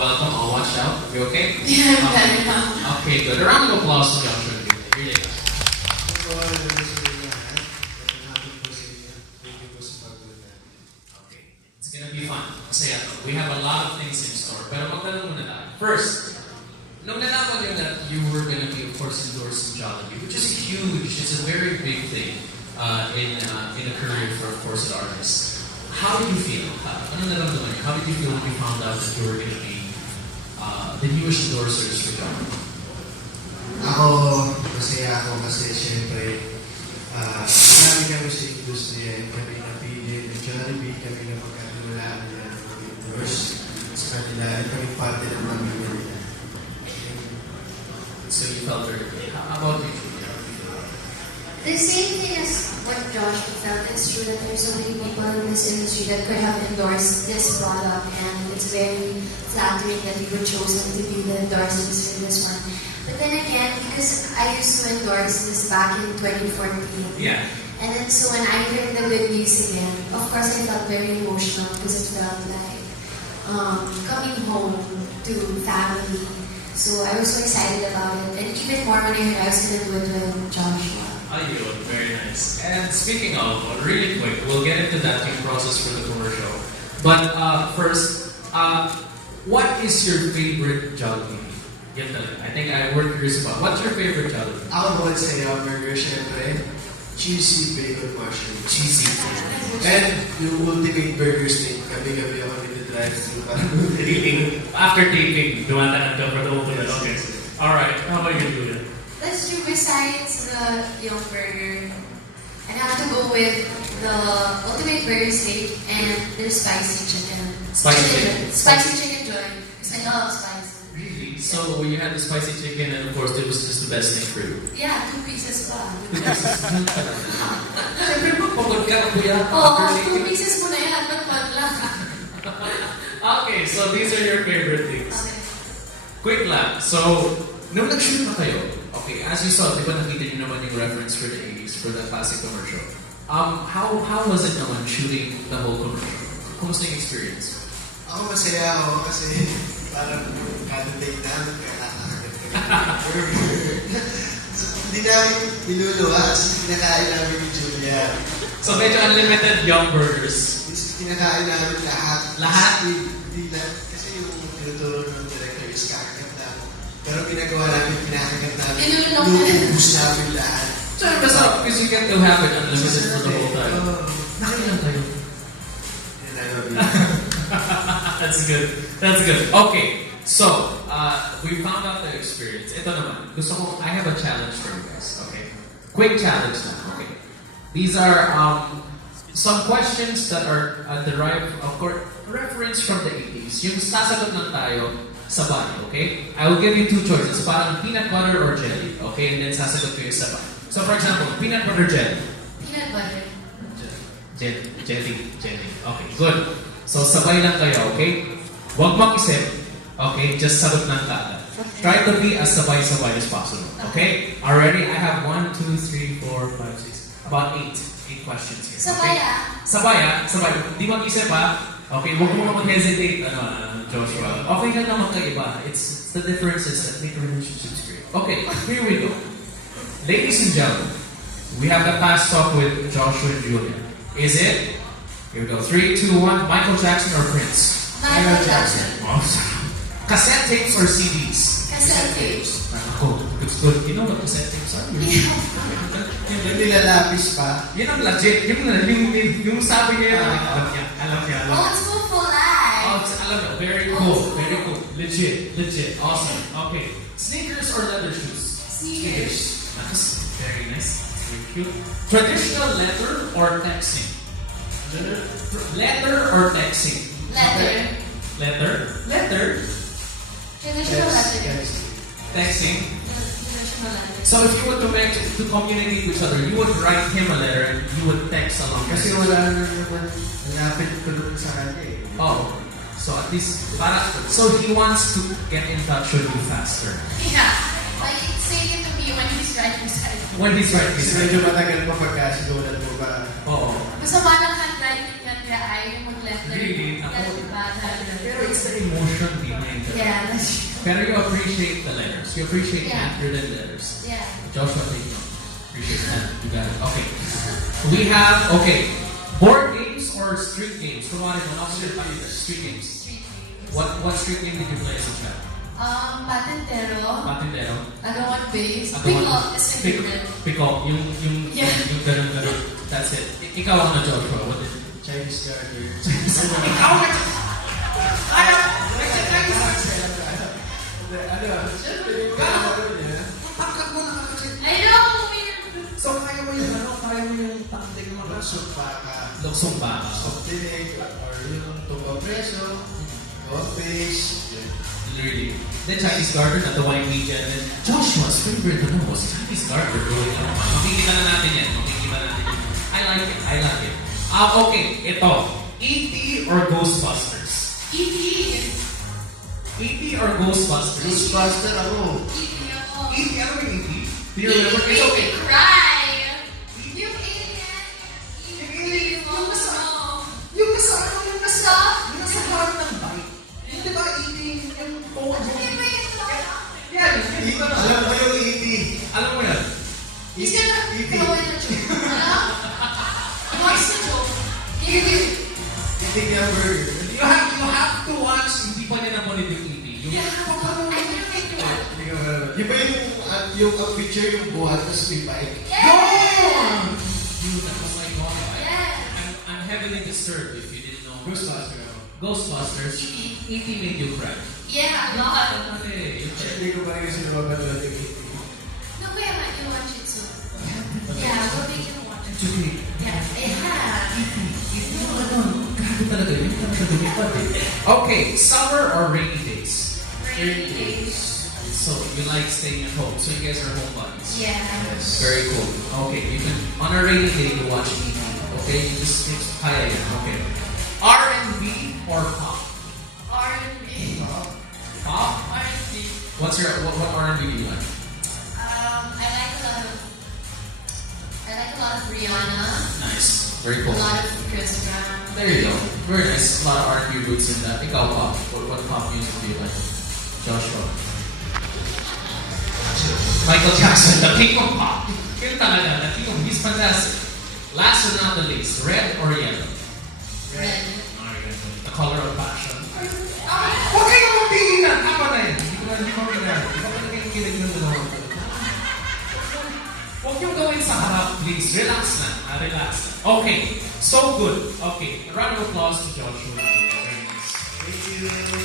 Welcome, all watch out. You okay? Yeah, I'm better now. Okay, good. A round of applause for Joshua and Julia. Really nice. Okay, it's gonna be fun. Masaya to. We have a lot of things in store. Pero magtanong muna tayo. First, nung nalaman niyo that you were gonna be, of course, endorsed in Jollibee, which is huge. It's a very big thing in a career for, of course, an artist. How did you feel? Ano naramdaman niyo? How did you feel when you found out that you were gonna be the newest endorsers for Jollibee? Ako, masaya ako kasi siyempre, marami kami sa industriya, kami napili ng Jollibee, kami na pagkatiwalaan nila ng endorse sa kanila, kami parte ng pamilya nila. So you felt very good. How about you? The same thing as what Josh felt. It's true that there's so many people in this industry that could have endorsed this product, and it's very flattering that you were chosen to be the endorsers for this one. But then again, because I used to endorse this back in 2014, Yeah. and then so when I heard the good news again, of course I felt very emotional because it felt like coming home to family. So I was so excited about it, and even more when I heard I was going to do it with Joshua. Ayun, very nice. And speaking of, really quick, we'll get into that team process for the commercial. But first, what is your favorite Jollibee? Yan talaga. I think we're curious about. What's your favorite Jollibee? Ako bukod sa burger, siyempre, cheesy bacon mushroom. Cheesy. And yung ultimate burger steak, gabi-gabi ako nito-drive-thru para Taping. After taping, dumatangan ka for the ultimate. Okay. Alright, how about you, Julia? That's true. Besides the Young Burger, I have to go with the Ultimate Burger Steak and the Spicy Chicken. Spicy chicken. Spicy Chicken Joy. Because I love spicy. Really? So you had the spicy chicken and of course it was just the best thing for you. Yeah, 2 pieces pa. Siyempre magpagod ka, kuya. Oo, 2 pieces mo na yan. Ba't lang? Okay, so these are your favorite things. Okay. Quick lang. So, nung nag-shoot na kayo, okay, as you saw, di ba nakita niyo naman yung reference for the 80s, for the classic commercial. How was it naman shooting the whole commercial? Kumusta yung experience? Ako masaya ako kasi parang kada day namin kakakagat So, hindi namin niluluwa kasi kinakain namin ni Julia. So, medyo unlimited Young Burgers. Kinakain namin lahat. Lahat? Hindi lang. Kasi yung tinuturo ng director is kakagat lang. Pero ginagawa namin, kinakagat namin. Inulunok na. Luubos namin lahat. So, masarap because you get to have it unlimited for the whole time. Nakilang kayo. And I love you. That's good. That's good. Okay, so we found out the experience. Ito naman. Gusto ko, I have a challenge for you guys. Okay, quick challenge na. Okay, these are some questions that are derived, of course, reference from the 80s. Yung sasagot lang tayo sabay. Okay, I will give you 2 choices. Parang peanut butter or jelly. Okay, and then sasagot ko yung sabay. So for example, peanut butter jelly. Peanut butter. Jelly. Okay, good. So, sabay lang kayo, okay? Huwag mag-isip. Okay? Just sagot lang ka. Try to be as sabay-sabay as possible. Okay? Already, I have 1, 2, 3, 4, 5, 6, about 8 questions here. Sabay Okay? ah. Sabay. Di mag-isip ha? Okay, huwag mo mag-hesitate, Joshua. Okay lang naman kaiba. It's the differences that make relationships great. Okay, here we go. Ladies and gentlemen, we have the fast talk with Joshua and Julia. Is it? Here we go. 3, 2, 1. Michael Jackson or Prince? Michael Jackson. Awesome. Cassette tapes or CDs? Cassette tapes. Ako, it's good. You know what cassette tapes are? Yung nilalapis pa. Yun ang legit. Yung sabi niya, alam niya. Old school for life. Alam niya. Very cool. Legit. Awesome. Okay. Sneakers or leather shoes? Sneakers. Nice. Very nice. Very cute. Traditional leather or texting? Letter or texting? Letter. Letter? Traditional letter. Texting? Traditional letter. So if you were to communicate with each other, you would write him a letter and you would text along. Kasi wala na naman malapit tulog sa kanya eh. Oh, so at least, so he wants to get in touch with you faster. Yeah. Like, say it to me when he's right beside me. When he's right, Kasi medyo matagal pa pagkasinulat mo ba? Oo. Masama lang handwriting yan, kaya ayaw yung mag-letter. Really? Yan, bad handwriting. Pero it's the emotion behind it. Pero you appreciate the letters. You appreciate Yeah. handwritten letters. Yeah. Joshua, take note. Appreciate that. You got it. Okay. We have, board games or street games? Kumari mo, street games. Street games. What street game did you play as a child? Patintero. Patintero? Agawan base. Agawan- Pickle is my favorite. Pickle. Yung Yeah. ganun. That's it. Ikaw ano, Joshua? What did Chinese garter. Ikaw na! Ano? Siyempre, gano'n niya. Pangkat mo nakakachit. I know! Weird! So, kaya mo yung taktik mo. Magsok pa ka. Luksong ba? Soft dinig, or yung tumbang preso, fish. Really. The Chinese garden at the wine region. And Joshua's favorite was Chinese garden growing up. Makikita na natin yan. I like it. Okay. Ito. E.T. or Ghostbusters? E.T. E.T. or Ghostbusters? Ghostbuster ako. E.T. ako. E.T. Ano yung E.T.? Do you remember? It's okay. Cry! Yung alien. Yung Yung kasama yung nasa harap ng bike. Yung di ba E.T. yung forward Ano ba yung Yan. Alam ko yung E.T. Alam mo yan? He's gonna throw in a joke. Alam? What's the joke? E.T. Eating niya burger. You have to watch. Hindi pa niya napunit yung E.T. Yung Yeah. I can make you watch. Hindi ka marunong. Di ba yung ang picture yung buhat tapos may bike? Yeah! Dude, that was iconic. Yeah. I'm heavily disturbed if you didn't know. Ghostbuster ako. Ghostbusters. E.T. made you cry. Yeah, a lot. Hey, you check. Hindi ko pa rin kasi napapanood yung E.T. No, kaya nga, you watch it soon. Yeah, we'll make you watch it. Chuki. Yeah, Grabe talaga yun. Okay, summer or rainy days? Rainy days. So, you like staying at home. So, you guys are homebodies. Yeah. Very cool. Okay, you can, on a rainy day, you watch E.T. Okay, you just kaya yan. Okay. R&B or pop? R&B. Pop? R&B. What R&B do you like? I like a lot of Rihanna. Nice. Very cool. A lot of Chris Brown. There you go. Very nice. A lot of R&B roots in that. Ikaw, pop. What pop music do you like? Joshua. Michael Jackson, the king of pop. Yun talaga, the king of, he's fantastic. Last but not the least, red or yellow? Red. The color of passion. Oh, Huwag kayong mapigilan! Tama na yun. Hindi ko mapigilan. Hindi ko mapigilan yung dalawa. Huwag yung gawin sa harap, please. Relax na. Relax na. Okay. So good. Okay. A round of applause to Joshua. Very nice. Thank you.